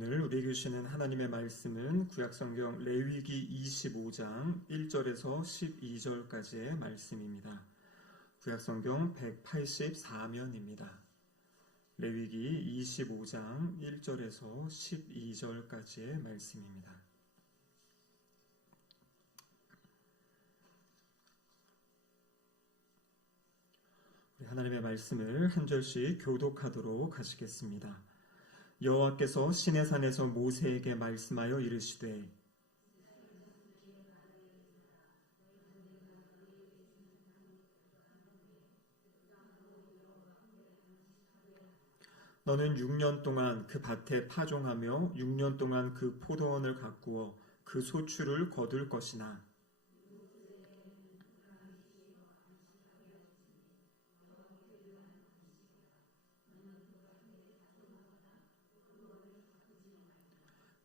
오늘 우리에게 주시는 하나님의 말씀은 구약성경 레위기 25장 1절에서 12절까지의 말씀입니다. 구약성경 184면입니다. 레위기 25장 1절에서 12절까지의 말씀입니다. 하나님의 말씀을 한 절씩 교독하도록 하시겠습니다. 여호와께서 시내산에서 모세에게 말씀하여 이르시되 너는 6년 동안 그 밭에 파종하며 6년 동안 그 포도원을 가꾸어 그 소출을 거둘 것이나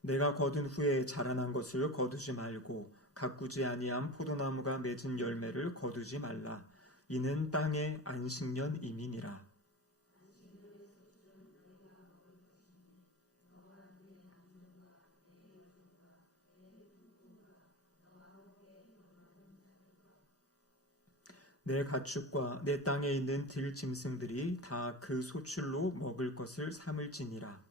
내가 거둔 후에 자라난 것을 거두지 말고 가꾸지 아니한 포도나무가 맺은 열매를 거두지 말라. 이는 땅의 안식년임이니라. 내 가축과 내 땅에 있는 들짐승들이 다 그 소출로 먹을 것을 삼을지니라.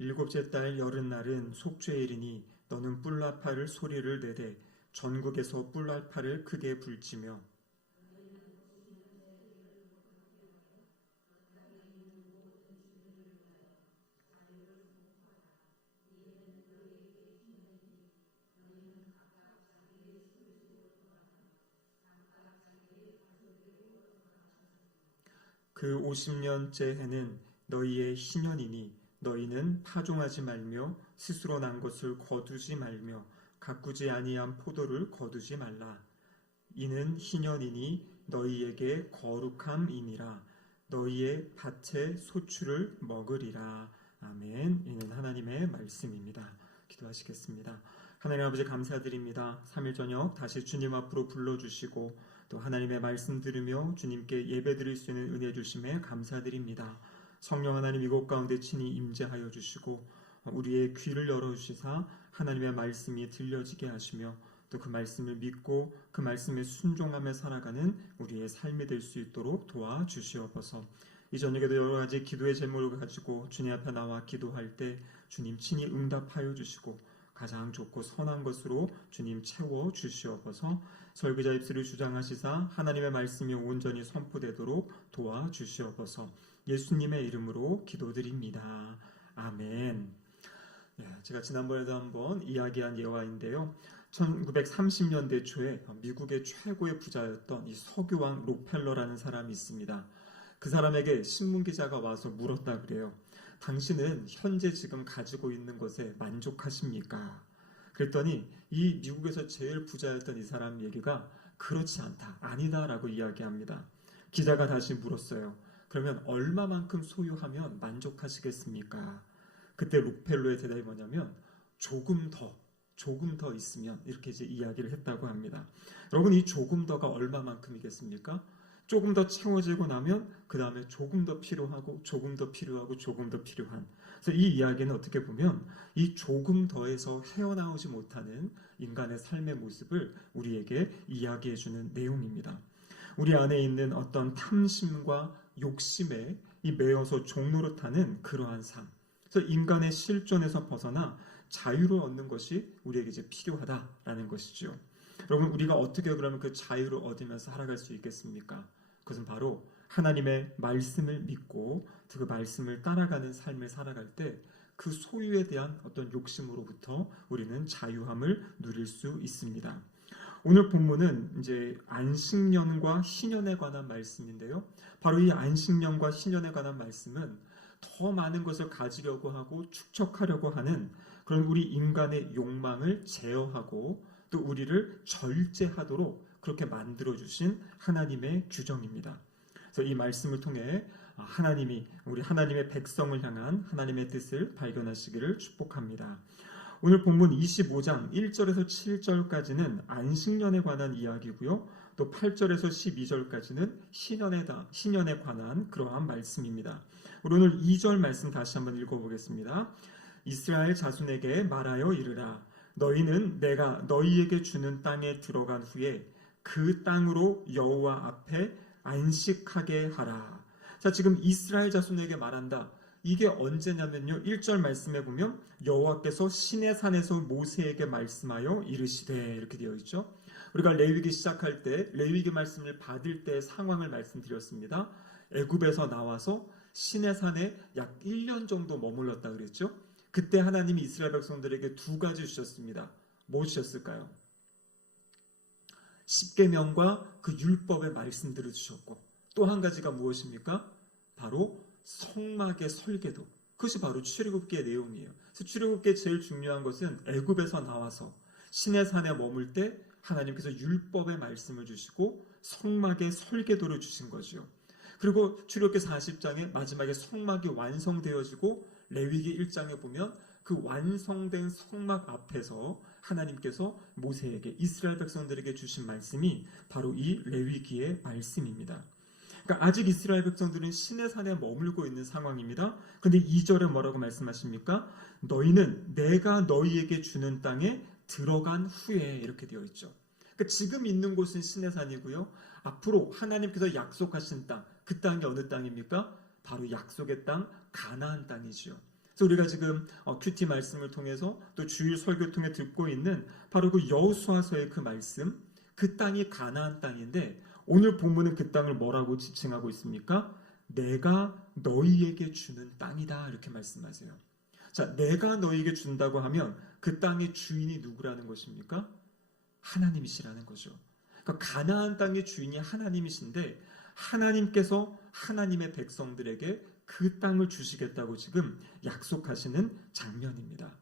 일곱째 달 여름날은 속죄일이니 너는 뿔나팔을 소리를 내되 전국에서 뿔나팔을 크게 불지며 그 50년째 해는 너희의 희년이니 너희는 파종하지 말며 스스로 난 것을 거두지 말며 가꾸지 아니한 포도를 거두지 말라. 이는 희년이니 너희에게 거룩함이니라. 너희의 밭의 소출을 먹으리라. 아멘. 이는 하나님의 말씀입니다. 기도하시겠습니다. 하나님 아버지 감사드립니다. 3일 저녁 다시 주님 앞으로 불러주시고 또 하나님의 말씀 들으며 주님께 예배드릴 수 있는 은혜 주심에 감사드립니다. 성령 하나님 이곳 가운데 친히 임재하여 주시고 우리의 귀를 열어주시사 하나님의 말씀이 들려지게 하시며 또 그 말씀을 믿고 그 말씀에 순종하며 살아가는 우리의 삶이 될 수 있도록 도와주시옵소서. 이 저녁에도 여러 가지 기도의 제목을 가지고 주님 앞에 나와 기도할 때 주님 친히 응답하여 주시고 가장 좋고 선한 것으로 주님 채워 주시옵소서. 설교자 입술을 주장하시사 하나님의 말씀이 온전히 선포되도록 도와주시옵소서. 예수님의 이름으로 기도드립니다. 아멘. 제가 지난번에도 한번 이야기한 예화인데요. 1930년대 초에 미국의 최고의 부자였던 이 석유왕 록펠러라는 사람이 있습니다. 그 사람에게 신문기자가 와서 물었다 그래요. 당신은 현재 지금 가지고 있는 것에 만족하십니까? 그랬더니 이 미국에서 제일 부자였던 이 사람 얘기가 그렇지 않다, 아니다라고 이야기합니다. 기자가 다시 물었어요. 그러면 얼마만큼 소유하면 만족하시겠습니까? 그때 록펠러의 대답이 뭐냐면 조금 더 있으면 이렇게 이제 이야기를 했다고 합니다. 여러분 이 조금 더가 얼마만큼이겠습니까? 조금 더 채워지고 나면 그 다음에 조금 더 필요하고 조금 더 필요하고 조금 더 필요한. 그래서 이 이야기는 어떻게 보면 이 조금 더에서 헤어나오지 못하는 인간의 삶의 모습을 우리에게 이야기해주는 내용입니다. 우리 안에 있는 어떤 탐심과 욕심에 이 매여서 종노릇하는 그러한 삶. 그래서 인간의 실존에서 벗어나 자유를 얻는 것이 우리에게 이제 필요하다라는 것이죠. 여러분 우리가 어떻게 그러면 그 자유를 얻으면서 살아갈 수 있겠습니까? 그것은 바로 하나님의 말씀을 믿고 그 말씀을 따라가는 삶을 살아갈 때 그 소유에 대한 어떤 욕심으로부터 우리는 자유함을 누릴 수 있습니다. 오늘 본문은 이제 안식년과 희년에 관한 말씀인데요. 바로 이 안식년과 희년에 관한 말씀은 더 많은 것을 가지려고 하고 축적하려고 하는 그런 우리 인간의 욕망을 제어하고 또 우리를 절제하도록 그렇게 만들어주신 하나님의 규정입니다. 그래서 이 말씀을 통해 하나님이 우리 하나님의 백성을 향한 하나님의 뜻을 발견하시기를 축복합니다. 오늘 본문 25장 1절에서 7절까지는 안식년에 관한 이야기고요. 또 8절에서 12절까지는 신년에 관한 그러한 말씀입니다. 우리 오늘 2절 말씀 다시 한번 읽어보겠습니다. 이스라엘 자손에게 말하여 이르라. 너희는 내가 너희에게 주는 땅에 들어간 후에 그 땅으로 여호와 앞에 안식하게 하라. 자, 지금 이스라엘 자손에게 말한다. 이게 언제냐면요. 1절 말씀에 보면 여호와께서 시내산에서 모세에게 말씀하여 이르시되 이렇게 되어 있죠. 우리가 레위기 시작할 때 레위기 말씀을 받을 때 상황을 말씀드렸습니다. 애굽에서 나와서 시내산에 약 1년 정도 머물렀다 그랬죠. 그때 하나님이 이스라엘 백성들에게 두 가지 주셨습니다. 뭐 주셨을까요? 십계명과 그 율법의 말씀들을 주셨고 또 한 가지가 무엇입니까? 바로 성막의 설계도. 그것이 바로 출애굽기의 내용이에요. 그래서 출애굽기의 제일 중요한 것은 애굽에서 나와서 시내산에 머물 때 하나님께서 율법의 말씀을 주시고 성막의 설계도를 주신 거죠. 그리고 출애굽기 40장에 마지막에 성막이 완성되어지고 레위기 1장에 보면 그 완성된 성막 앞에서 하나님께서 모세에게 이스라엘 백성들에게 주신 말씀이 바로 이 레위기의 말씀입니다. 그러니까 아직 이스라엘 백성들은 시내산에 머물고 있는 상황입니다. 그런데 2절에 뭐라고 말씀하십니까? 너희는 내가 너희에게 주는 땅에 들어간 후에 이렇게 되어 있죠. 그러니까 지금 있는 곳은 시내산이고요. 앞으로 하나님께서 약속하신 땅, 그 땅이 어느 땅입니까? 바로 약속의 땅, 가나안 땅이죠. 그래서 우리가 지금 큐티 말씀을 통해서 또 주일 설교 통해 듣고 있는 바로 그 여호수아서의 그 말씀, 그 땅이 가나안 땅인데 오늘 본문은 그 땅을 뭐라고 지칭하고 있습니까? 내가 너희에게 주는 땅이다 이렇게 말씀하세요. 자, 내가 너희에게 준다고 하면 그 땅의 주인이 누구라는 것입니까? 하나님이시라는 거죠. 그러니까 가나안 땅의 주인이 하나님이신데 하나님께서 하나님의 백성들에게 그 땅을 주시겠다고 지금 약속하시는 장면입니다.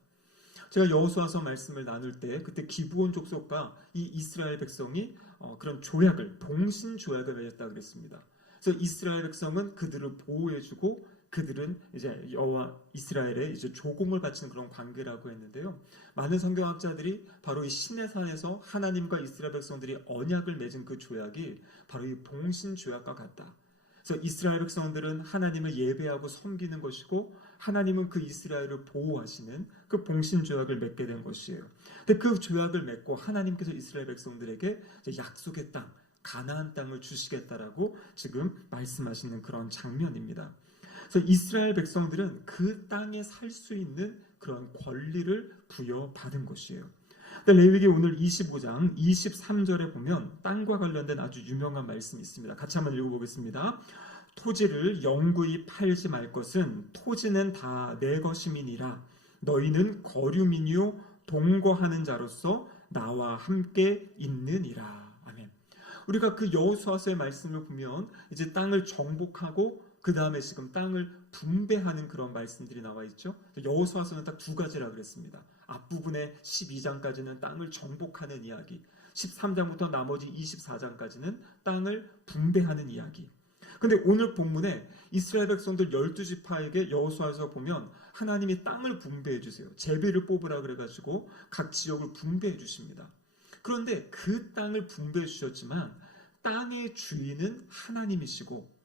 제가 여호수아서 말씀을 나눌 때 그때 기브온 족속과 이 이스라엘 백성이 그런 조약을 동신 조약을 맺었다 그랬습니다. 그래서 이스라엘 백성은 그들을 보호해주고 그들은 이제 여호와 이스라엘에 이제 조공을 바치는 그런 관계라고 했는데요. 많은 성경학자들이 바로 이 시내산에서 하나님과 이스라엘 백성들이 언약을 맺은 그 조약이 바로 이 동신 조약과 같다. 그래서 이스라엘 백성들은 하나님을 예배하고 섬기는 것이고 하나님은 그 이스라엘을 보호하시는 그 봉신 조약을 맺게 된 것이에요. 근데 그 조약을 맺고 하나님께서 이스라엘 백성들에게 약속의 땅, 가나안 땅을 주시겠다라고 지금 말씀하시는 그런 장면입니다. 그래서 이스라엘 백성들은 그 땅에 살 수 있는 그런 권리를 부여받은 것이에요. 근데 레위기 오늘 25장 23절에 보면 땅과 관련된 아주 유명한 말씀이 있습니다. 같이 한번 읽어보겠습니다. 토지를 영구히 팔지 말 것은 토지는 다 내 것임이니라. 너희는 거류민이요 동거하는 자로서 나와 함께 있느니라. 아멘. 우리가 그 여호수아서의 말씀을 보면 이제 땅을 정복하고 그 다음에 지금 땅을 분배하는 그런 말씀들이 나와 있죠. 여호수아서는 딱 두 가지라 그랬습니다. 앞부분에 12장까지는 땅을 정복하는 이야기, 13장부터 나머지 24장까지는 땅을 분배하는 이야기. 근데 오늘 본문에 이스라엘 백성들 12지파에게 여호수아에서 보면 하나님이 땅을 분배해 주세요. 제비를 뽑으라 그래가지고 각 지역을 분배해 주십니다. 그런데 그 땅을 분배해 주셨지만 땅의 주인은 하나님이시고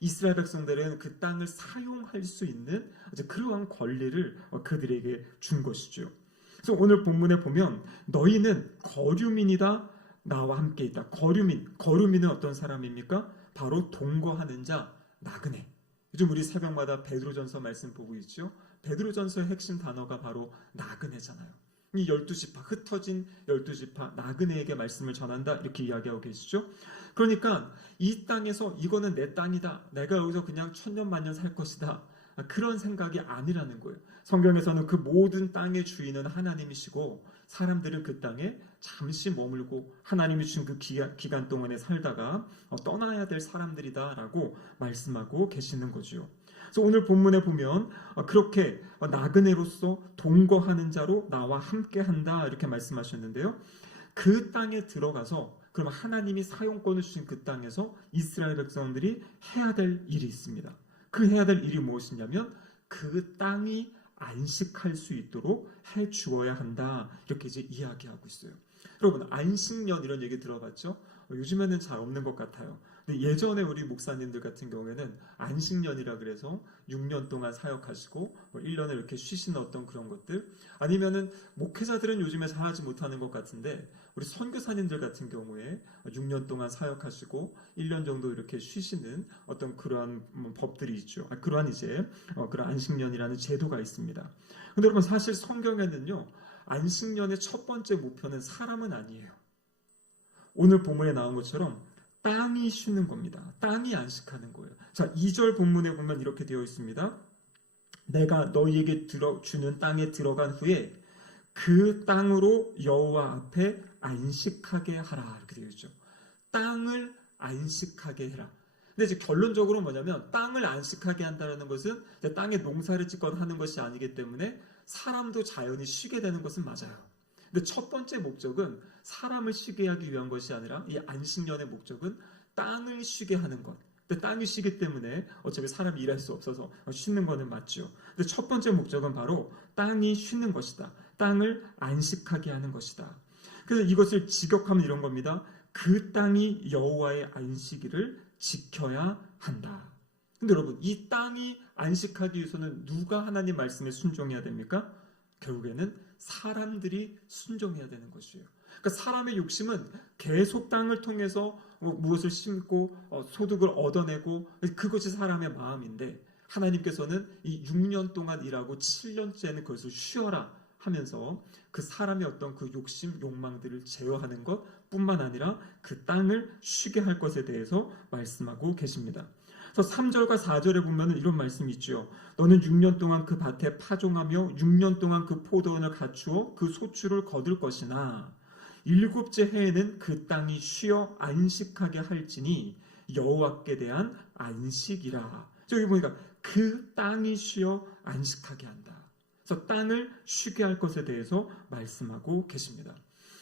이스라엘 백성들은 그 땅을 사용할 수 있는 그러한 권리를 그들에게 준 것이죠. 그래서 오늘 본문에 보면 너희는 거류민이다 나와 함께 있다. 거류민은 어떤 사람입니까? 바로 동거하는 자, 나그네. 요즘 우리 새벽마다 베드로전서 말씀 보고 있죠. 베드로전서의 핵심 단어가 바로 나그네잖아요. 이 12지파, 흩어진 12지파 나그네에게 말씀을 전한다 이렇게 이야기하고 계시죠. 그러니까 이 땅에서 이거는 내 땅이다. 내가 여기서 그냥 천년만년 살 것이다. 그런 생각이 아니라는 거예요. 성경에서는 그 모든 땅의 주인은 하나님이시고 사람들은 그 땅에 잠시 머물고 하나님이 주신 그 기간 동안에 살다가 떠나야 될 사람들이다라고 말씀하고 계시는 거죠. 그래서 오늘 본문에 보면 그렇게 나그네로서 동거하는 자로 나와 함께한다 이렇게 말씀하셨는데요. 그 땅에 들어가서 그럼 하나님이 사용권을 주신 그 땅에서 이스라엘 백성들이 해야 될 일이 있습니다. 그 해야 될 일이 무엇이냐면 그 땅이 안식할 수 있도록 해 주어야 한다. 이렇게 이제 이야기하고 있어요. 여러분, 안식년 이런 얘기 들어봤죠? 요즘에는 잘 없는 것 같아요. 근데 예전에 우리 목사님들 같은 경우에는 안식년이라 그래서 6년 동안 사역하시고 1년을 이렇게 쉬시는 어떤 그런 것들, 아니면은 목회자들은 요즘에 잘 하지 못하는 것 같은데 우리 선교사님들 같은 경우에 6년 동안 사역하시고 1년 정도 이렇게 쉬시는 어떤 그러한 법들이 있죠. 그러한 이제 그런 안식년이라는 제도가 있습니다. 근데 여러분, 사실 성경에는요, 안식년의 첫 번째 목표는 사람은 아니에요. 오늘 본문에 나온 것처럼 땅이 쉬는 겁니다. 땅이 안식하는 거예요. 자, 2절 본문에 보면 이렇게 되어 있습니다. 내가 너희에게 주는 땅에 들어간 후에 그 땅으로 여호와 앞에 안식하게 하라. 이렇게 되어 있죠. 땅을 안식하게 해라. 근데 이제 결론적으로 뭐냐면 땅을 안식하게 한다는 것은 땅에 농사를 짓거나 하는 것이 아니기 때문에 사람도 자연히 쉬게 되는 것은 맞아요. 근데 첫 번째 목적은 사람을 쉬게 하기 위한 것이 아니라 이 안식년의 목적은 땅을 쉬게 하는 것. 근데 땅이 쉬기 때문에 어차피 사람이 일할 수 없어서 쉬는 거는 맞죠. 근데 첫 번째 목적은 바로 땅이 쉬는 것이다. 땅을 안식하게 하는 것이다. 그래서 이것을 직역하면 이런 겁니다. 그 땅이 여호와의 안식일을 지켜야 한다. 근데 여러분, 이 땅이 안식하기 위해서는 누가 하나님 말씀에 순종해야 됩니까? 결국에는 사람들이 순종해야 되는 것이에요. 그러니까 사람의 욕심은 계속 땅을 통해서 무엇을 심고 소득을 얻어내고, 그것이 사람의 마음인데 하나님께서는 이 6년 동안 일하고 7년째는 그것을 쉬어라 하면서 그 사람의 어떤 그 욕심, 욕망들을 제어하는 것뿐만 아니라 그 땅을 쉬게 할 것에 대해서 말씀하고 계십니다. 그래서 3절과 4절에 보면 이런 말씀이 있죠. 너는 6년 동안 그 밭에 파종하며 6년 동안 그 포도원을 갖추어 그 소출을 거둘 것이나 7째 해에는 그 땅이 쉬어 안식하게 할지니 여호와께 대한 안식이라. 저기 보니까 그 땅이 쉬어 안식하게 한다. 그래서 땅을 쉬게 할 것에 대해서 말씀하고 계십니다.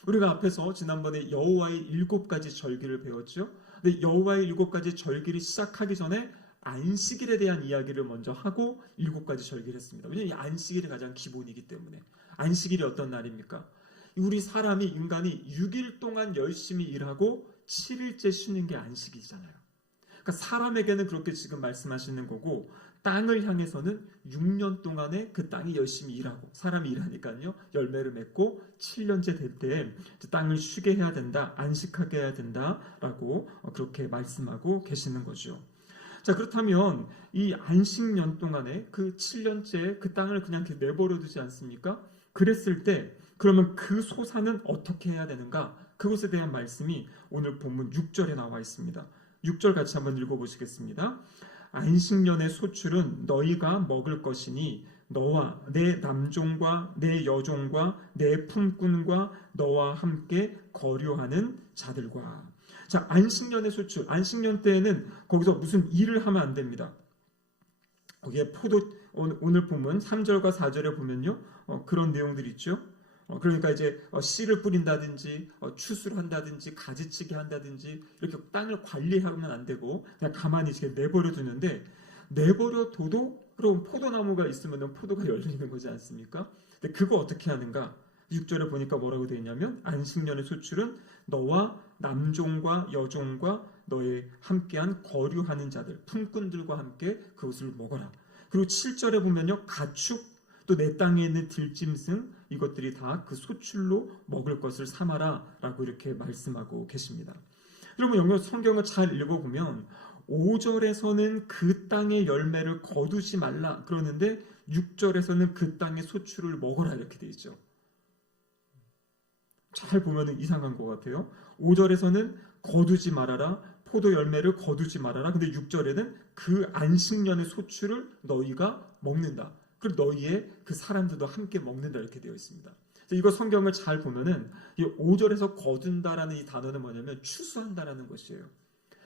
우리가 앞에서 지난번에 여호와의 7가지 절기를 배웠죠. 근데 여호와의 7가지 절기를 시작하기 전에 안식일에 대한 이야기를 먼저 하고 7가지 절기를 했습니다. 왜냐하면 이 안식일이 가장 기본이기 때문에. 안식일이 어떤 날입니까? 우리 사람이, 인간이 6일 동안 열심히 일하고 7일째 쉬는 게 안식이잖아요. 그러니까 사람에게는 그렇게 지금 말씀하시는 거고, 땅을 향해서는 6년 동안에 그 땅이 열심히 일하고, 사람이 일하니까요, 열매를 맺고 7년째 될 때 땅을 쉬게 해야 된다, 안식하게 해야 된다라고 그렇게 말씀하고 계시는 거죠. 자, 그렇다면 이 안식년 동안에 그 7년째 그 땅을 그냥 이렇게 내버려 두지 않습니까? 그랬을 때 그러면 그 소산은 어떻게 해야 되는가? 그것에 대한 말씀이 오늘 본문 6절에 나와 있습니다. 6절 같이 한번 읽어보시겠습니다. 안식년의 소출은 너희가 먹을 것이니 너와 내 남종과 내 여종과 내 품꾼과 너와 함께 거류하는 자들과. 자, 안식년의 소출. 안식년 때에는 거기서 무슨 일을 하면 안 됩니다. 거기에 오늘 보면 3절과 4절에 보면요, 그런 내용들이 있죠. 그러니까 이제 씨를 뿌린다든지 추수를 한다든지 가지치기 한다든지 이렇게 땅을 관리하면 안 되고 그냥 가만히 이렇게 내버려 두는데, 내버려 둬도 그럼 포도나무가 있으면 포도가 열리는 거지 않습니까? 근데 그거 어떻게 하는가? 6절에 보니까 뭐라고 되어 있냐면 안식년의 소출은 너와 남종과 여종과 너의 함께한 거류하는 자들, 품꾼들과 함께 그것을 먹어라. 그리고 7절에 보면요, 가축 또 내 땅에 있는 들짐승, 이것들이 다 그 소출로 먹을 것을 삼아라 라고 이렇게 말씀하고 계십니다. 여러분, 영어 성경을 잘 읽어보면 5절에서는 그 땅의 열매를 거두지 말라 그러는데 6절에서는 그 땅의 소출을 먹어라 이렇게 되어 있죠. 잘 보면 이상한 것 같아요. 5절에서는 거두지 말아라, 포도 열매를 거두지 말아라. 근데 6절에는 그 안식년의 소출을 너희가 먹는다. 그리고 너희의 그 사람들도 함께 먹는다 이렇게 되어 있습니다. 이거 성경을 잘 보면은 이 5절에서 거둔다라는 이 단어는 뭐냐면 추수한다라는 것이에요.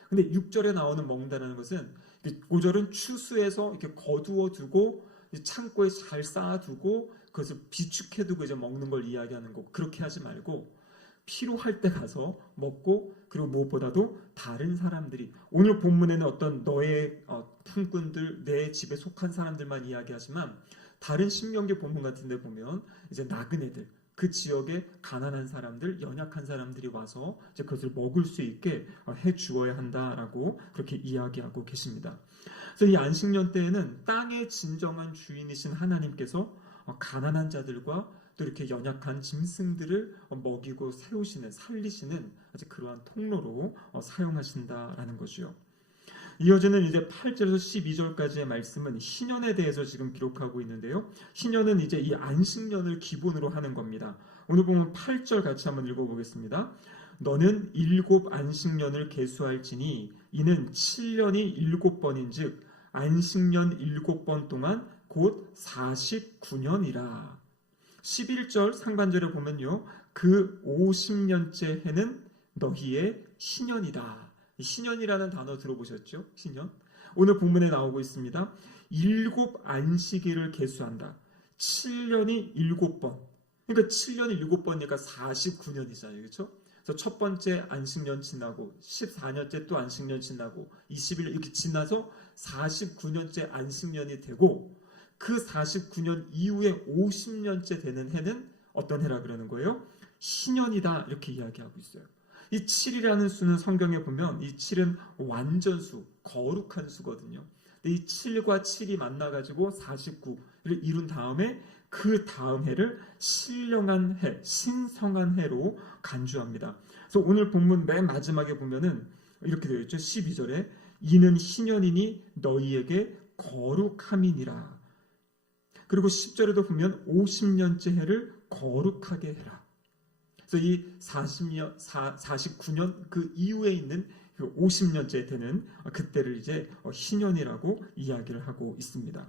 근데 6절에 나오는 먹는다라는 것은 5절은 추수해서 이렇게 거두어 두고 창고에 잘 쌓아두고 그것을 비축해두고 이제 먹는 걸 이야기하는 거. 그렇게 하지 말고 필요할 때 가서 먹고, 그리고 무엇보다도 다른 사람들이, 오늘 본문에는 어떤 너의 품꾼들, 내 집에 속한 사람들만 이야기하지만 다른 신명기 본문 같은 데 보면 이제 나그네들, 그 지역에 가난한 사람들, 연약한 사람들이 와서 이제 그것을 먹을 수 있게 해 주어야 한다라고 그렇게 이야기하고 계십니다. 그래서 이 안식년 때에는 땅의 진정한 주인이신 하나님께서 가난한 자들과 또 이렇게 연약한 짐승들을 먹이고 세우시는, 살리시는 아주 그러한 통로로 사용하신다라는 것이요. 이어지는 이제 8절에서 12절까지의 말씀은 신년에 대해서 지금 기록하고 있는데요. 신년은 이제 이 안식년을 기본으로 하는 겁니다. 오늘 보면 8절 같이 한번 읽어보겠습니다. 너는 7 안식년을 계수할지니 이는 7년이 7번인즉 안식년 7번 동안 곧 49년이라. 11절 상반절에 보면요. 그 50년째 해는 너희의 신년이다. 신년이라는 단어 들어보셨죠? 신년. 오늘 본문에 나오고 있습니다. 7 안식일을 계수한다. 7년이 7번. 그러니까 7년이 7번이니까 49년이잖아요. 그렇죠? 그래서 첫 번째 안식년 지나고 14년째 또 안식년 지나고 20일 이렇게 지나서 49년째 안식년이 되고 그 49년 이후에 50년째 되는 해는 어떤 해라 그러는 거예요? 신년이다 이렇게 이야기하고 있어요. 이 7이라는 수는 성경에 보면 이 7은 완전수, 거룩한 수거든요. 근데 이 7과 7이 만나가지고 49를 이룬 다음에 그 다음 해를 신령한 해, 신성한 해로 간주합니다. 그래서 오늘 본문 맨 마지막에 보면은 이렇게 되어 있죠. 12절에 이는 신년이니 너희에게 거룩함이니라. 그리고 10절에도 보면 50년째 해를 거룩하게 해라. 그래서 이 49년 그 이후에 있는 그 50년째 되는 그때를 이제 신년이라고 이야기를 하고 있습니다.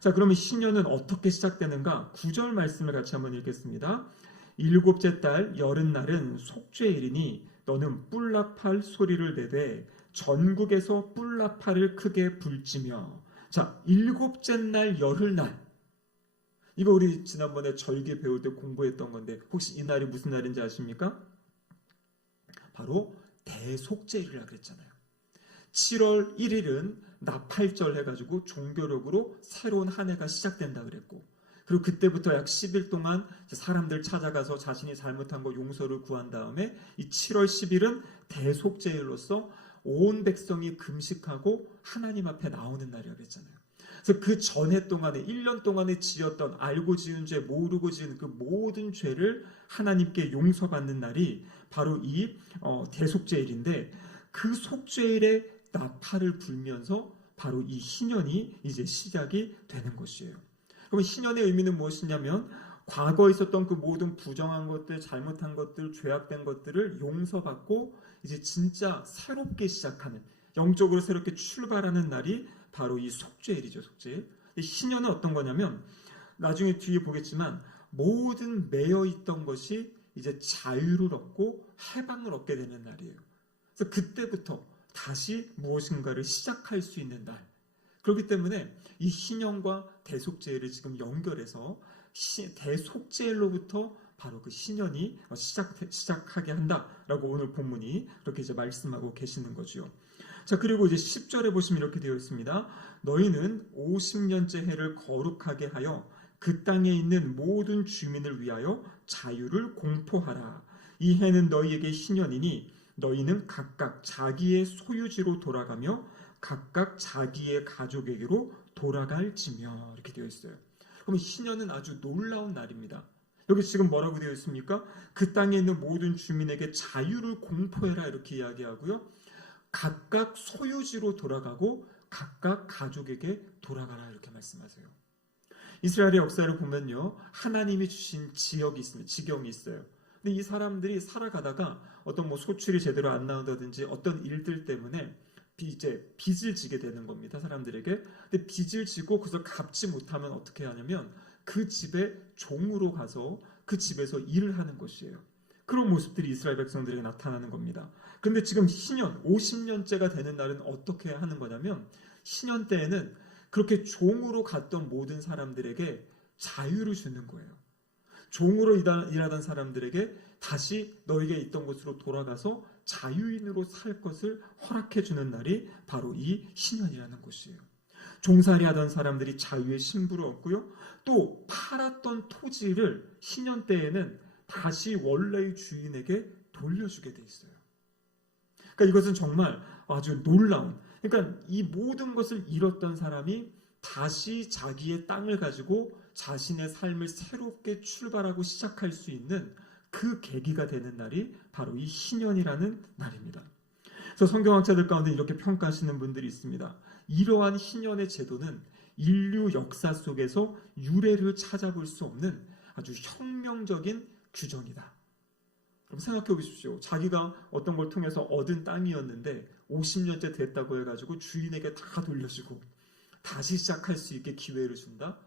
자, 그러면 신년은 어떻게 시작되는가? 9절 말씀을 같이 한번 읽겠습니다. 7째 달 여름날은 속죄일이니 너는 뿔나팔 소리를 내되 전국에서 뿔나팔을 크게 불지며. 자, 7째 날 열흘날. 이거 우리 지난번에 절기 배울 때 공부했던 건데 혹시 이 날이 무슨 날인지 아십니까? 바로 대속죄일이라고 그랬잖아요. 7월 1일은 나팔절 해가지고 종교력으로 새로운 한 해가 시작된다 그랬고, 그리고 그때부터 약 10일 동안 사람들 찾아가서 자신이 잘못한 거 용서를 구한 다음에 이 7월 10일은 대속죄일로서 온 백성이 금식하고 하나님 앞에 나오는 날이라고 그랬잖아요. 그래서 그 전해 동안에 1년 동안에 지었던 알고 지은 죄, 모르고 지은 그 모든 죄를 하나님께 용서받는 날이 바로 이 대속죄일인데, 그 속죄일에 나팔을 불면서 바로 이 신년이 이제 시작이 되는 것이에요. 그럼 신년의 의미는 무엇이냐면 과거에 있었던 그 모든 부정한 것들, 잘못한 것들, 죄악된 것들을 용서받고 이제 진짜 새롭게 시작하는, 영적으로 새롭게 출발하는 날이 바로 이 속죄일이죠. 속죄일. 신년은 어떤 거냐면 나중에 뒤에 보겠지만 모든 매여 있던 것이 이제 자유를 얻고 해방을 얻게 되는 날이에요. 그래서 그때부터 다시 무엇인가를 시작할 수 있는 날. 그렇기 때문에 이 신년과 대속죄일을 지금 연결해서 대속죄일로부터 바로 그 신년이 시작하게 한다라고 오늘 본문이 그렇게 이제 말씀하고 계시는 거죠. 자, 그리고 이제 10절에 보시면 이렇게 되어 있습니다. 너희는 50년째 해를 거룩하게 하여 그 땅에 있는 모든 주민을 위하여 자유를 공포하라. 이 해는 너희에게 신년이니 너희는 각각 자기의 소유지로 돌아가며 각각 자기의 가족에게로 돌아갈지며. 이렇게 되어 있어요. 그럼 신년은 아주 놀라운 날입니다. 여기 지금 뭐라고 되어 있습니까? 그 땅에 있는 모든 주민에게 자유를 공포해라 이렇게 이야기하고요. 각각 소유지로 돌아가고 각각 가족에게 돌아가라 이렇게 말씀하세요. 이스라엘의 역사를 보면요, 하나님이 주신 지역이 있습니다. 지경이 있어요. 근데 이 사람들이 살아가다가 어떤 소출이 제대로 안 나온다든지 어떤 일들 때문에 이제 빚을 지게 되는 겁니다. 사람들에게. 근데 빚을 지고 그래서 갚지 못하면 어떻게 하냐면 그 집에 종으로 가서 그 집에서 일을 하는 것이에요. 그런 모습들이 이스라엘 백성들에게 나타나는 겁니다. 그런데 지금 신년 50년째가 되는 날은 어떻게 하는 거냐면 신년 때에는 그렇게 종으로 갔던 모든 사람들에게 자유를 주는 거예요. 종으로 일하던 사람들에게 다시 너에게 있던 곳으로 돌아가서 자유인으로 살 것을 허락해 주는 날이 바로 이 신년이라는 것이에요. 종살이 하던 사람들이 자유의 신분을 얻고요. 또 팔았던 토지를 신년 때에는 다시 원래의 주인에게 돌려주게 돼 있어요. 그러니까 이것은 정말 아주 놀라운, 그러니까 이 모든 것을 잃었던 사람이 다시 자기의 땅을 가지고 자신의 삶을 새롭게 출발하고 시작할 수 있는 그 계기가 되는 날이 바로 이 신년이라는 날입니다. 그래서 성경학자들 가운데 이렇게 평가하시는 분들이 있습니다. 이러한 신년의 제도는 인류 역사 속에서 유래를 찾아볼 수 없는 아주 혁명적인 규정이다. 그럼 생각해 보십시오. 자기가 어떤 걸 통해서 얻은 땅이었는데 50년째 됐다고 해가지고 주인에게 다 돌려주고 다시 시작할 수 있게 기회를 준다?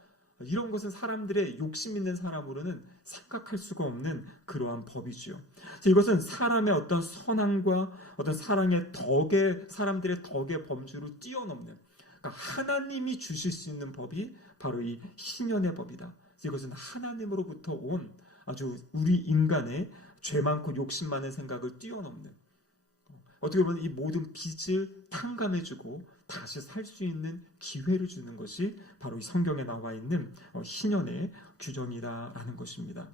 이런 것은 사람들의 욕심 있는 사람으로는 생각할 수가 없는 그러한 법이지요. 이것은 사람의 어떤 선함과 어떤 사랑의 덕에, 사람들의 덕의 범주를 뛰어넘는, 그러니까 하나님이 주실 수 있는 법이 바로 이 신년의 법이다. 이것은 하나님으로부터 온 아주 우리 인간의 죄 많고 욕심 많은 생각을 뛰어넘는, 어떻게 보면 이 모든 빚을 탕감해주고 다시 살 수 있는 기회를 주는 것이 바로 이 성경에 나와 있는 신년의 규정이다라는 것입니다.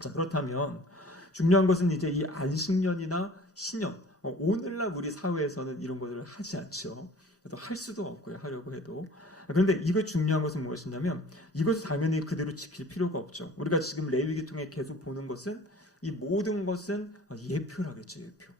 자, 그렇다면 중요한 것은 이제 이 안식년이나 신년, 오늘날 우리 사회에서는 이런 것을 하지 않죠. 또 할 수도 없고요. 하려고 해도. 그런데 이거 중요한 것은 무엇이냐면 이것을 당연히 그대로 지킬 필요가 없죠. 우리가 지금 레위기 통해 계속 보는 것은 이 모든 것은 예표라겠죠. 예표.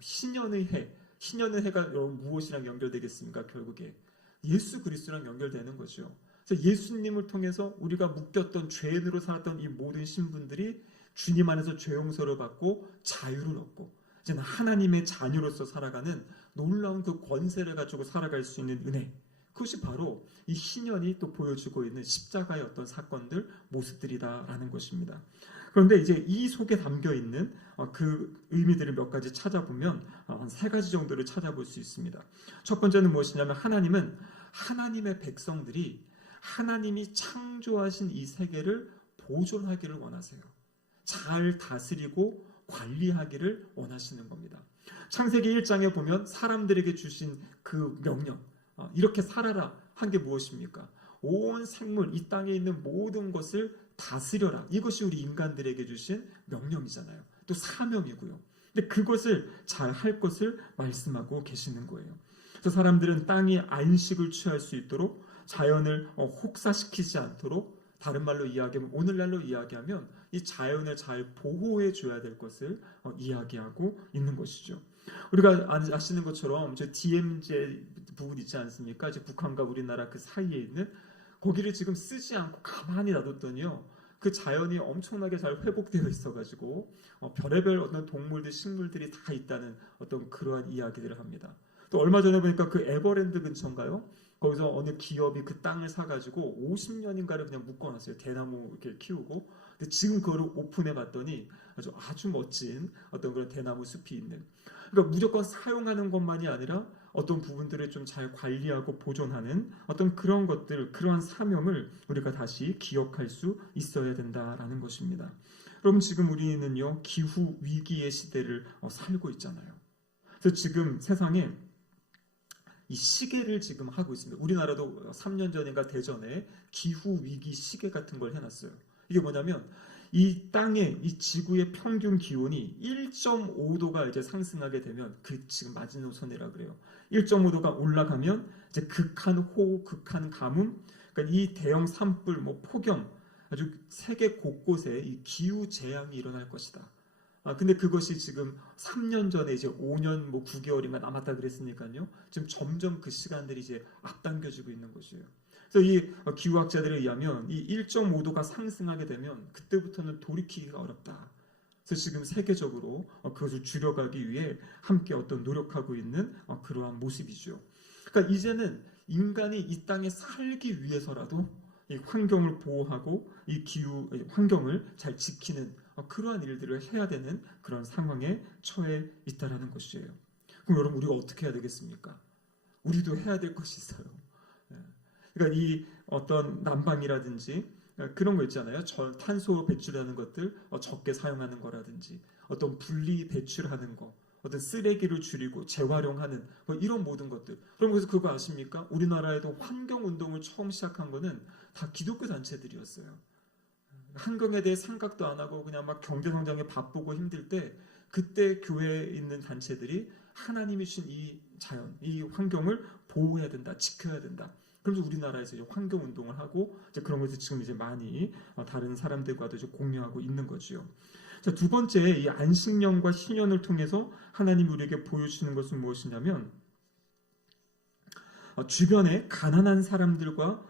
신년의 해, 신년의 해가 무엇이랑 연결되겠습니까? 결국에 예수 그리스도랑 연결되는 거죠. 그래서 예수님을 통해서 우리가 묶였던 죄인으로 살았던 이 모든 신분들이 주님 안에서 죄 용서를 받고 자유를 얻고 이제는 하나님의 자녀로서 살아가는 놀라운 그 권세를 가지고 살아갈 수 있는 은혜, 그것이 바로 이 신년이 또 보여주고 있는 십자가의 어떤 사건들, 모습들이다라는 것입니다. 그런데 이제 이 속에 담겨 있는 그 의미들을 몇 가지 찾아보면 한 세 가지 정도를 찾아볼 수 있습니다. 첫 번째는 무엇이냐면 하나님은 하나님의 백성들이 하나님이 창조하신 이 세계를 보존하기를 원하세요. 잘 다스리고 관리하기를 원하시는 겁니다. 창세기 1장에 보면 사람들에게 주신 그 명령, 이렇게 살아라 한 게 무엇입니까? 온 생물, 이 땅에 있는 모든 것을 다스려라. 이것이 우리 인간들에게 주신 명령이잖아요. 또 사명이고요. 근데 그것을 잘 할 것을 말씀하고 계시는 거예요. 그래서 사람들은 땅이 안식을 취할 수 있도록 자연을 혹사시키지 않도록, 다른 말로 이야기하면, 오늘날로 이야기하면 이 자연을 잘 보호해 줘야 될 것을 이야기하고 있는 것이죠. 우리가 아시는 것처럼 저 DMZ 부분 있지 않습니까? 이제 북한과 우리나라 그 사이에 있는, 거기를 지금 쓰지 않고 가만히 놔뒀더니요, 그 자연이 엄청나게 잘 회복되어 있어가지고 별의별 어떤 동물들, 식물들이 다 있다는 어떤 그러한 이야기들을 합니다. 또 얼마 전에 보니까 그 에버랜드 근처인가요? 거기서 어느 기업이 그 땅을 사가지고 50년인가를 그냥 묶어놨어요. 대나무 이렇게 키우고. 근데 지금 그거를 오픈해봤더니 아주 멋진 어떤 그런 대나무 숲이 있는. 그러니까 무조건 사용하는 것만이 아니라 어떤 부분들을 좀 잘 관리하고 보존하는 어떤 그런 것들, 그러한 사명을 우리가 다시 기억할 수 있어야 된다라는 것입니다. 여러분, 지금 우리는요, 기후 위기의 시대를 살고 있잖아요. 그래서 지금 세상에 이 시계를 지금 하고 있습니다. 우리나라도 3년 전인가 대전에 기후 위기 시계 같은 걸 해놨어요. 이게 뭐냐면 이 땅의, 이 지구의 평균 기온이 1.5도가 이제 상승하게 되면, 그 지금 마지노선이라 그래요. 1.5도가 올라가면 이제 극한 호우, 극한 가뭄, 그러니까 이 대형 산불, 뭐 폭염, 아주 세계 곳곳에 이 기후 재앙이 일어날 것이다. 근데 그것이 지금 3년 전에 이제 5년 뭐 9개월이나 남았다 그랬으니까요. 지금 점점 그 시간들이 이제 앞당겨지고 있는 것이에요. 그래서 이 기후학자들에 의하면 이 1.5도가 상승하게 되면 그때부터는 돌이키기가 어렵다. 그래서 지금 세계적으로 그것을 줄여가기 위해 함께 어떤 노력하고 있는 그러한 모습이죠. 그러니까 이제는 인간이 이 땅에 살기 위해서라도 이 환경을 보호하고 이 기후 환경을 잘 지키는 그러한 일들을 해야 되는 그런 상황에 처해 있다라는 것이에요. 그럼 여러분, 우리가 어떻게 해야 되겠습니까? 우리도 해야 될 것이 있어요. 그러니까 이 어떤 난방이라든지 그런 거 있잖아요. 탄소 배출하는 것들 적게 사용하는 거라든지, 어떤 분리 배출하는 거, 어떤 쓰레기를 줄이고 재활용하는 뭐 이런 모든 것들. 그럼 그래서 그거 아십니까? 우리나라에도 환경운동을 처음 시작한 거는 다 기독교 단체들이었어요. 환경에 대해 생각도 안 하고 그냥 막 경제성장에 바쁘고 힘들 때 그때 교회에 있는 단체들이 하나님이 주신 이 자연, 이 환경을 보호해야 된다, 지켜야 된다. 그래서 우리나라에서 이제 환경운동을 하고 이제 그런 것을 지금 이제 많이 다른 사람들과도 이제 공유하고 있는 거지요. 자, 두 번째, 이 안식년과 신년을 통해서 하나님이 우리에게 보여주시는 것은 무엇이냐면 주변에 가난한 사람들과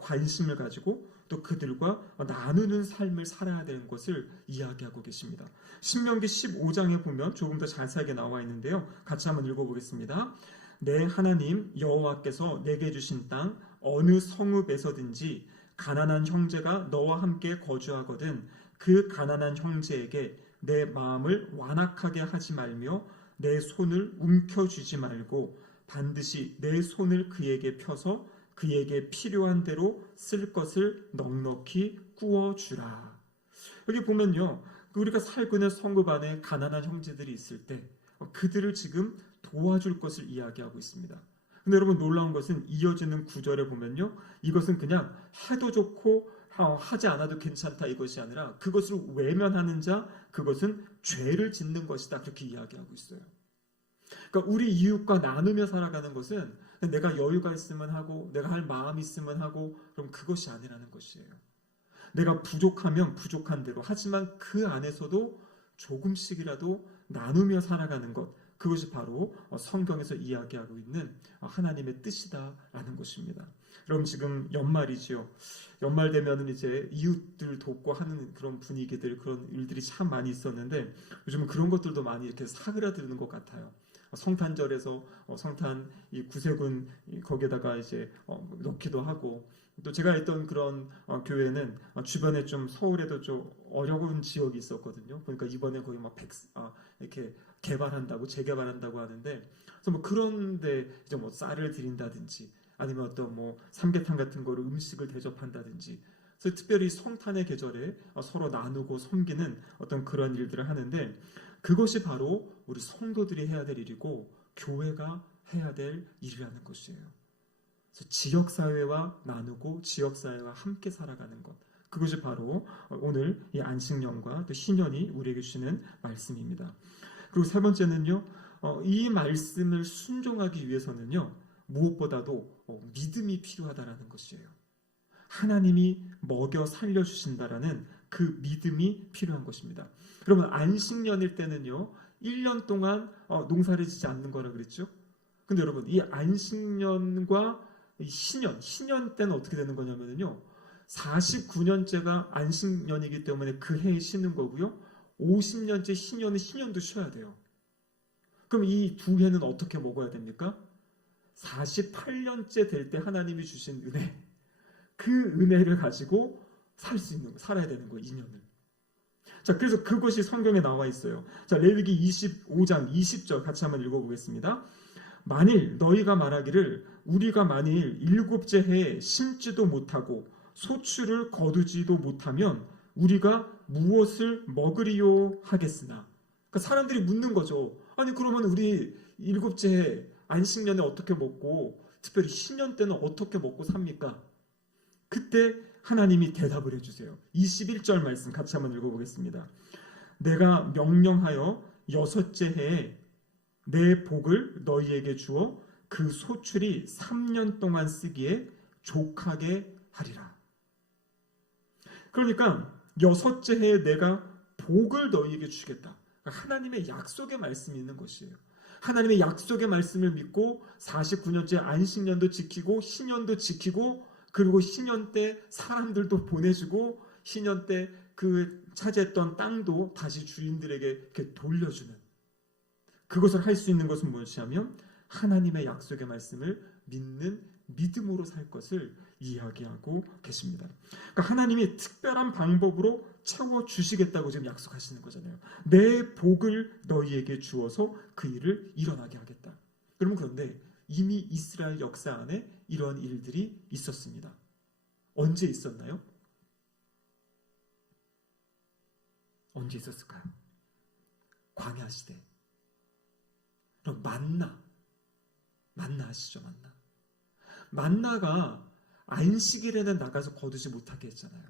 관심을 가지고 또 그들과 나누는 삶을 살아야 되는 것을 이야기하고 계십니다. 신명기 15장에 보면 조금 더 자세하게 나와 있는데요. 같이 한번 읽어보겠습니다. 내 하나님 여호와께서 내게 주신 땅 어느 성읍에서든지 가난한 형제가 너와 함께 거주하거든 그 가난한 형제에게 내 마음을 완악하게 하지 말며 내 손을 움켜쥐지 말고 반드시 내 손을 그에게 펴서 그에게 필요한 대로 쓸 것을 넉넉히 구워주라. 여기 보면요, 우리가 살고 있는 성읍 안에 가난한 형제들이 있을 때 그들을 지금 도와줄 것을 이야기하고 있습니다. 근데 여러분 놀라운 것은 이어지는 구절에 보면요, 이것은 그냥 해도 좋고 하지 않아도 괜찮다 이것이 아니라 그것을 외면하는 자, 그것은 죄를 짓는 것이다 그렇게 이야기하고 있어요. 그러니까 우리 이웃과 나누며 살아가는 것은 내가 여유가 있으면 하고 내가 할 마음이 있으면 하고 그럼 그것이 아니라는 것이에요. 내가 부족하면 부족한 대로 하지만 그 안에서도 조금씩이라도 나누며 살아가는 것, 그것이 바로 성경에서 이야기하고 있는 하나님의 뜻이다라는 것입니다. 그럼 지금 연말이지요. 연말 되면은 이제 이웃들 돕고 하는 그런 분위기들, 그런 일들이 참 많이 있었는데 요즘은 그런 것들도 많이 이렇게 사그라드는 것 같아요. 성탄절에서 성탄 이 구세군 거기에다가 이제 넣기도 하고 또 제가 있던 그런 교회는 주변에 좀 서울에도 좀 어려운 지역이 있었거든요. 그러니까 이번에 거의 막 이렇게 개발한다고 재개발한다고 하는데 그래서 뭐 그런데 이제 뭐 쌀을 드린다든지 아니면 어떤 뭐 삼계탕 같은 거를 음식을 대접한다든지 그래서 특별히 성탄의 계절에 서로 나누고 섬기는 어떤 그런 일들을 하는데 그것이 바로 우리 성도들이 해야 될 일이고 교회가 해야 될 일이라는 것이에요. 그래서 지역사회와 나누고 지역사회와 함께 살아가는 것, 그것이 바로 오늘 이 안식년과 또 신년이 우리에게 주시는 말씀입니다. 그리고 세 번째는요, 이 말씀을 순종하기 위해서는요, 무엇보다도 믿음이 필요하다라는 것이에요. 하나님이 먹여 살려주신다라는 그 믿음이 필요한 것입니다. 여러분 안식년일 때는요 1년 동안 농사를 짓지 않는 거라 그랬죠. 근데 여러분 이 안식년과 이 신년 때는 어떻게 되는 거냐면요 49년째가 안식년이기 때문에 그 해에 쉬는 거고요 50년째 신년은 신년도 쉬어야 돼요. 그럼 이 두 해는 어떻게 먹어야 됩니까? 48년째 될 때 하나님이 주신 은혜, 그 은혜를 가지고 살아야 되는 거예요, 2년을. 자, 그래서 그것이 성경에 나와 있어요. 자, 레위기 25장 20절 같이 한번 읽어보겠습니다. 만일 너희가 말하기를 우리가 만일 7째 해에 심지도 못하고 소출을 거두지도 못하면 우리가 무엇을 먹으리요 하겠으나. 그러니까 사람들이 묻는 거죠. 아니 그러면 우리 7째 해 안식년에 어떻게 먹고 특별히 신년 때는 어떻게 먹고 삽니까? 그때 하나님이 대답을 해주세요. 21절 말씀 같이 한번 읽어보겠습니다. 내가 명령하여 6째 해에 내 복을 너희에게 주어 그 소출이 3년 동안 쓰기에 족하게 하리라. 그러니까 6째 해에 내가 복을 너희에게 주겠다. 하나님의 약속의 말씀이 있는 것이에요. 하나님의 약속의 말씀을 믿고 49년째 안식년도 지키고 신년도 지키고 그리고 신년 때 사람들도 보내주고 신년 때 그 차지했던 땅도 다시 주인들에게 이렇게 돌려주는 그것을 할 수 있는 것은 무엇이냐면 하나님의 약속의 말씀을 믿는 믿음으로 살 것을 이야기하고 계십니다. 그러니까 하나님이 특별한 방법으로 채워주시겠다고 지금 약속하시는 거잖아요. 내 복을 너희에게 주어서 그 일을 일어나게 하겠다. 그러면 그런데 이미 이스라엘 역사 안에 이런 일들이 있었습니다. 언제 있었나요? 언제 있었을까요? 광야 시대. 그럼 만나 아시죠? 만나가 안식일에는 나가서 거두지 못하게 했잖아요.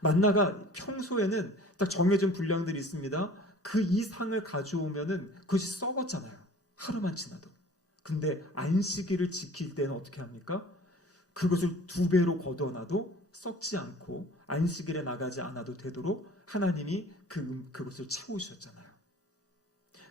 만나가 평소에는 딱 정해진 분량들이 있습니다. 그 이상을 가져오면은 그것이 썩었잖아요. 하루만 지나도. 근데 안식일을 지킬 때는 어떻게 합니까? 그것을 2배로 거둬놔도 썩지 않고 안식일에 나가지 않아도 되도록 하나님이 그것을 채우셨잖아요.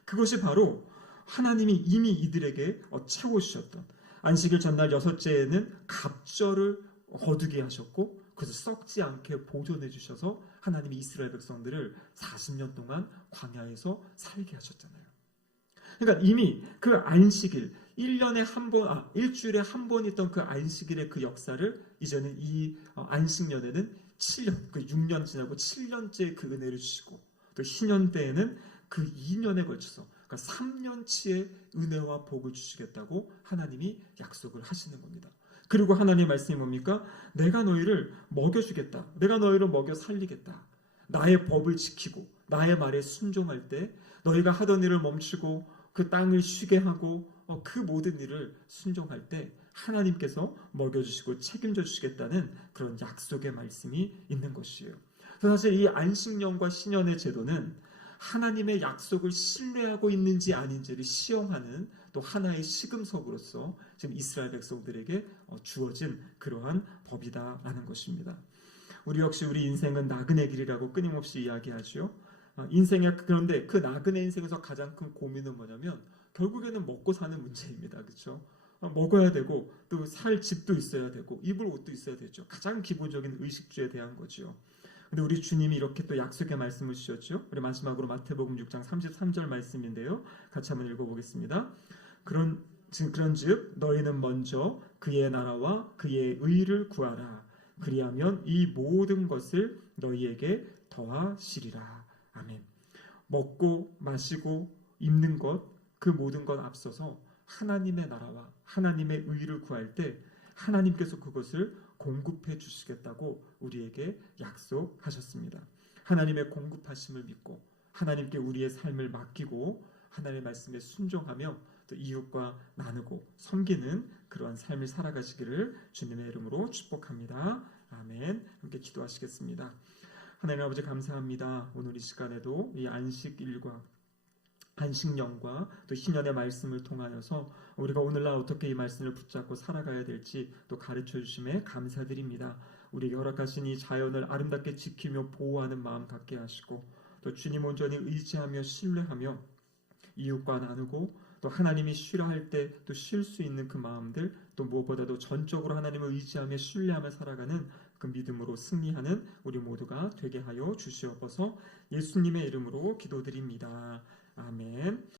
그것이 바로 하나님이 이미 이들에게 채워주셨던, 안식일 전날 6째에는 갑절을 거두게 하셨고 그것을 썩지 않게 보존해 주셔서 하나님이 이스라엘 백성들을 40년 동안 광야에서 살게 하셨잖아요. 그러니까 이미 그 안식일, 일주일에 한 번 있던 그 안식일의 그 역사를 이제는 이 안식년에는 7년, 그 6년 지나고 7년째 그 은혜를 주시고, 또 희년 때에는 그 2년에 걸쳐서, 그러니까 3년치의 은혜와 복을 주시겠다고 하나님이 약속을 하시는 겁니다. 그리고 하나님의 말씀이 뭡니까? 내가 너희를 먹여주겠다. 내가 너희를 먹여 살리겠다. 나의 법을 지키고 나의 말에 순종할 때 너희가 하던 일을 멈추고 그 땅을 쉬게 하고 그 모든 일을 순종할 때 하나님께서 먹여주시고 책임져 주시겠다는 그런 약속의 말씀이 있는 것이에요. 사실 이 안식년과 신년의 제도는 하나님의 약속을 신뢰하고 있는지 아닌지를 시험하는 또 하나의 시금석으로서 지금 이스라엘 백성들에게 주어진 그러한 법이다라는 것입니다. 우리 역시 우리 인생은 나그네 길이라고 끊임없이 이야기하죠. 그런데 그 나그네 인생에서 가장 큰 고민은 뭐냐면 결국에는 먹고 사는 문제입니다. 그렇죠? 먹어야 되고 또 살 집도 있어야 되고 입을 옷도 있어야 되죠. 가장 기본적인 의식주에 대한 거죠. 근데 우리 주님이 이렇게 또 약속의 말씀을 주셨죠. 우리 마지막으로 마태복음 6장 33절 말씀인데요. 같이 한번 읽어보겠습니다. 그런즉 너희는 먼저 그의 나라와 그의 의를 구하라. 그리하면 이 모든 것을 너희에게 더하시리라. 아멘. 먹고 마시고 입는 것, 그 모든 것 앞서서 하나님의 나라와 하나님의 의를 구할 때 하나님께서 그것을 공급해 주시겠다고 우리에게 약속하셨습니다. 하나님의 공급하심을 믿고 하나님께 우리의 삶을 맡기고 하나님의 말씀에 순종하며 또 이웃과 나누고 섬기는 그러한 삶을 살아가시기를 주님의 이름으로 축복합니다. 아멘. 함께 기도하시겠습니다. 하나님 아버지 감사합니다. 오늘 이 시간에도 이 안식년과 또 희년의 말씀을 통하여서 우리가 오늘날 어떻게 이 말씀을 붙잡고 살아가야 될지 또 가르쳐 주심에 감사드립니다. 우리 열악하신 이 자연을 아름답게 지키며 보호하는 마음 갖게 하시고 또 주님 온전히 의지하며 신뢰하며 이웃과 나누고 또 하나님이 쉬라 할 때 또 쉴 수 있는 그 마음들, 또 무엇보다도 전적으로 하나님을 의지하며 신뢰하며 살아가는 그 믿음으로 승리하는 우리 모두가 되게 하여 주시옵소서. 예수님의 이름으로 기도드립니다. 아멘.